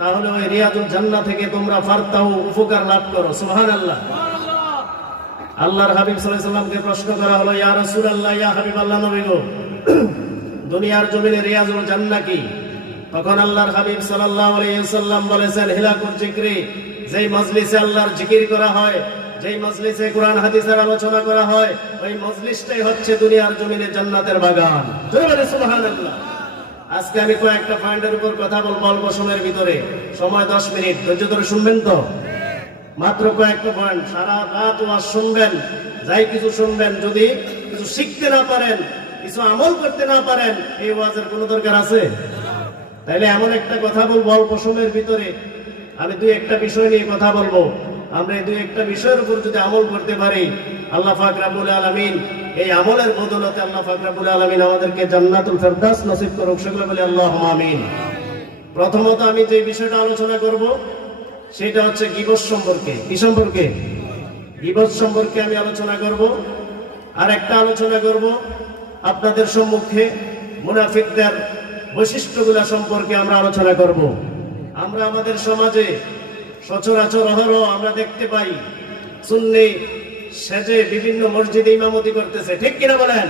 তাহলে ওই রিয়াজুল জান্নাহ থেকে তোমরা ফারতাও উপকার লাভ করো। সুবহানাল্লাহ। আল্লাহর হাবিব সাল্লাল্লাহু আলাইহি ওয়াসাল্লামকে প্রশ্ন করা হলো, ইয়া রাসূলুল্লাহ, ইয়া হাবিবাল্লাহ, নবী গো, দুনিয়ার জমিনে রিয়াজুল জান্নাহ কি? তখন আল্লাহর হাবিব সাল্লাল্লাহু আলাইহি ওয়াসাল্লাম বলেছেন, হিলাকুল যিকরি, যেই মজলিসে আল্লাহর জিকির করা হয়, যেই মজলিসে কোরআন হাদিসের আলোচনা করা হয়, ওই মজলিসটাই হচ্ছে দুনিয়ার জমিনে জান্নাতের বাগান। জোরে বলে সুবহানাল্লাহ। আজকে আমি কয়েকটা পয়েন্টের উপর কথা বলবো অল্প সময়ের ভিতরে, সময় 10 মিনিট, ধৈর্য ধরে শুনবেন তো। মাত্র কয়েকটা পয়েন্ট, সারা রাত ওয়াজ শুনবেন, যাই কিছু শুনবেন, যদি কিছু শিখতে না পারেন, কিছু আমল করতে না পারেন, এই ওয়াজের কোনো দরকার আছে? তাইলে এমন একটা কথা বলবো অল্প সময়ের ভিতরে, আমি দুই একটা বিষয় নিয়ে কথা বলবো। আমরা এই দুই একটা বিষয়ের উপর যদি আমল করতে পারি, আল্লাহ পাক রব্বুল আলামিন এই আমলের বদৌলতে আল্লাহ পাক রব্বুল আলামিন আমাদেরকে জান্নাতুল ফেরদাউস নসিব করুক। সকলে বলি আল্লাহুম্মা আমিন। প্রথমত আমি যে বিষয়টা আলোচনা করব সেটা হচ্ছে গীবত সম্পর্কে। কি সম্পর্কে? গীবত সম্পর্কে আমি আলোচনা করব। আর একটা আলোচনা করব আপনাদের সম্মুখে মুনাফিকদের বৈশিষ্ট্যগুলো সম্পর্কে আমরা আলোচনা করব। আমরা আমাদের সমাজে সচরাচর অহরহ আমরা দেখতে পাই, সুন্নি সেজে বিভিন্ন মসজিদে ইমামতি করতেছে, ঠিক কিনা বলেন?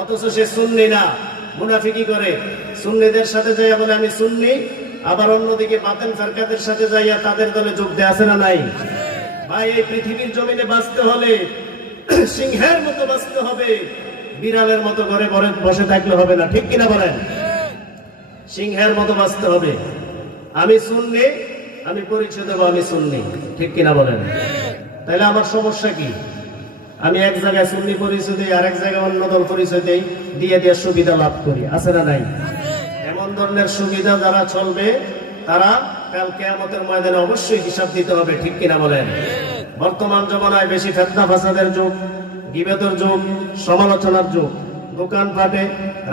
অথচ সে সুন্নি না, মুনাফিকি করে। সুন্নিদের সাথে যাইয়া বলে আমি সুন্নি, আবার অন্যদিকে বাতিল ফিরকাদের সাথে যাইয়া তাদের দলে যোগ দেয়, আছে না নাই? ভাই, এই পৃথিবীর জমিনে বাঁচতে হলে সিংহের মতো বাঁচতে হবে, বিড়ালের মতো ঘরে ঘরে বসে থাকলে হবে না, ঠিক কিনা বলেন? সিংহের মতো বাঁচতে হবে। আমি সুন্নি, আমি পরিচয় দেবো আমি সুন্নি, ঠিক কিনা বলেন? তাহলে আমার সমস্যা কি? আমি এক জায়গায় সুন্নি পরিচয় দিই, আরেক জায়গায় অন্য দল পরিচয় দিই, দিয়ে দিয়ে সুবিধা লাভ করি, আছে না নাই? এমন ধরনের সুবিধা যারা চলবে, তারা কাল কিয়ামতের ময়দানে অবশ্যই হিসাব দিতে হবে, ঠিক কিনা বলেন? বর্তমান জমানায় বেশি ফিতনা ফাসাদের যুগ, গীবতের যুগ, সমালোচনার যুগ। দোকানপাটে,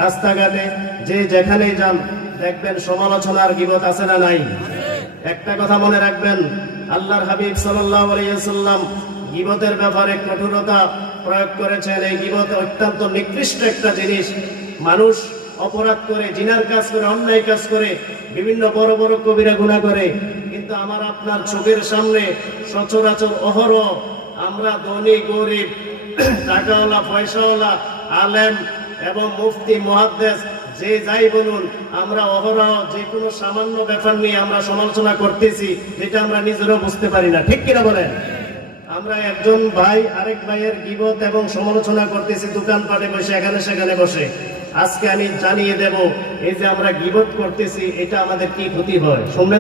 রাস্তাঘাটে, যে যেখানেই যান দেখবেন সমালোচনার গীবত, আছে না নাই? একটা কথা মনে রাখবেন, আল্লাহর হাবিব সাল্লাল্লাহু আলাইহি ওয়াসাল্লাম গীবতের ব্যাপারে কঠোরতা প্রয়োগ করেছেন। এই গীবত অত্যন্ত নিকৃষ্ট একটা জিনিস। মানুষ অপরাধ করে, জিনার কাজ করে, অন্যায় কাজ করে, বিভিন্ন বড় বড় কবিরা গুনাহ করে, কিন্তু আমার আপনার চোখের সামনে সচরাচর অহরহ আমরা ধনী গরিব, টাকাওয়ালা পয়সাওয়ালা, আলেম এবং মুফতি মুহাদ্দিস, যে যাই বলুন, আমরা অহরহ যে কোনো সামান্য ব্যাপার নিয়ে আমরা সমালোচনা করতেছি, যেটা আমরা নিজেরাও বুঝতে পারি না, ঠিক কিনা বলেন? আমরা একজন ভাই আরেক ভাইয়ের গীবত এবং সমালোচনা করতেছি দোকানপাটে বসে, এখানে সেখানে বসে। আজকে আমি জানিয়ে দেব, এই যে আমরা গীবত করতেছি, এটা আমাদের কি ক্ষতি হয় শুনবেন।